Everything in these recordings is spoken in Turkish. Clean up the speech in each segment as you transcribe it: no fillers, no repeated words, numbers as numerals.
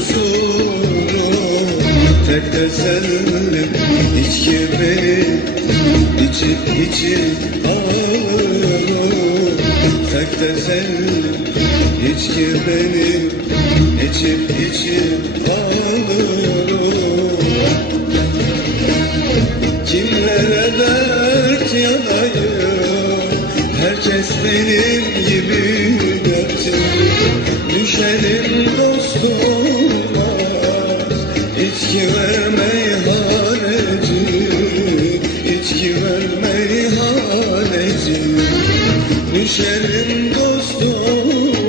huzurum, tek tesellim içki benim, içip ağlarım. Tek tesellim içki benim, içip ağlarım. Kimlere dert yanayım, herkes benim gibi dertli. Düşenim dost olmaz, içki ver meyhaneci, içki ver meyhaneci. Düşenim dost olmaz,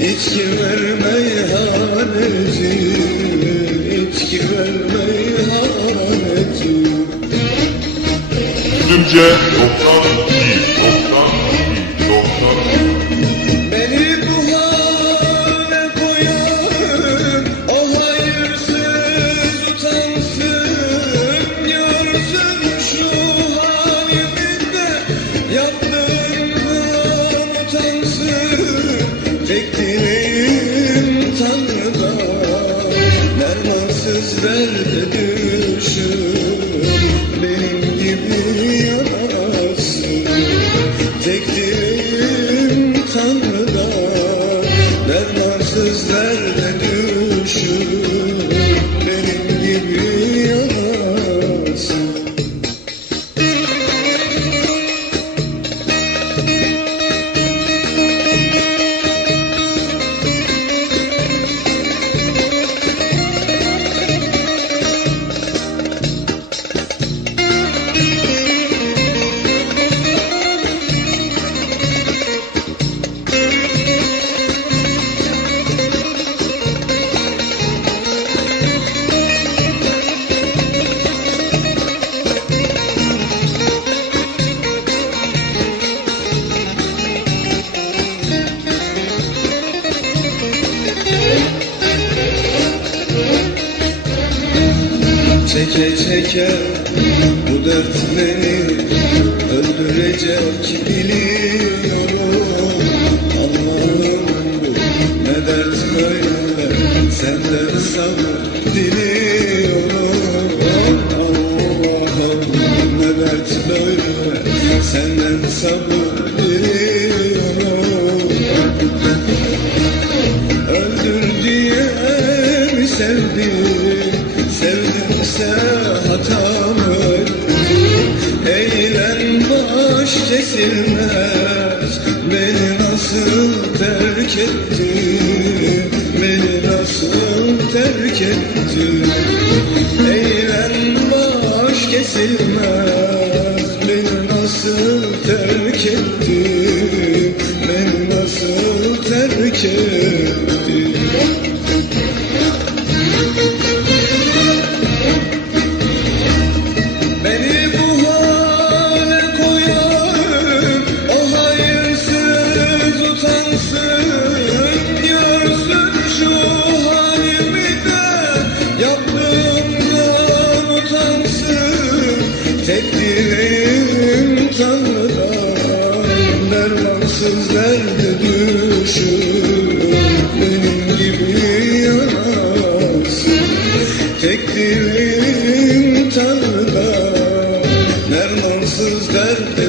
içki ver meyhaneci, içki ver meyhaneci. Düzce 92.2 Beni bu hale koyan o hayırsız utansın, görsün şu halimde yaptığımdan utansın. Tek dileğim Tanrı'dan, dermansız derde düşür, benim gibi yanasın. Tek dileğim Tanrı'dan, dermansız derde düşür, benim gibi yanasın. Çeke çeke bu dert beni öldürecek biliyorum. Allah'ım ne dert böyle, senden sabır diliyorum. Allah'ım ne dert böyle, senden sabır diliyorum. Öldür diye mi sevdim, sevdimse hatam öldüm. Eğlen baş kesilmez, beni nasıl terk ettin, beni nasıl terk ettin. Eğlen baş kesilmez, beni nasıl terk ettin, beni nasıl terk ettin. Beni bu hale koyan o hayırsız utansın, görsün şu halimi de yaptığımdan utansın. Tek dileğim Tanrı'dan, dermansız derde düşür, benim gibi yanasın. Tek dileğim Tanrı'dan, dermansız derde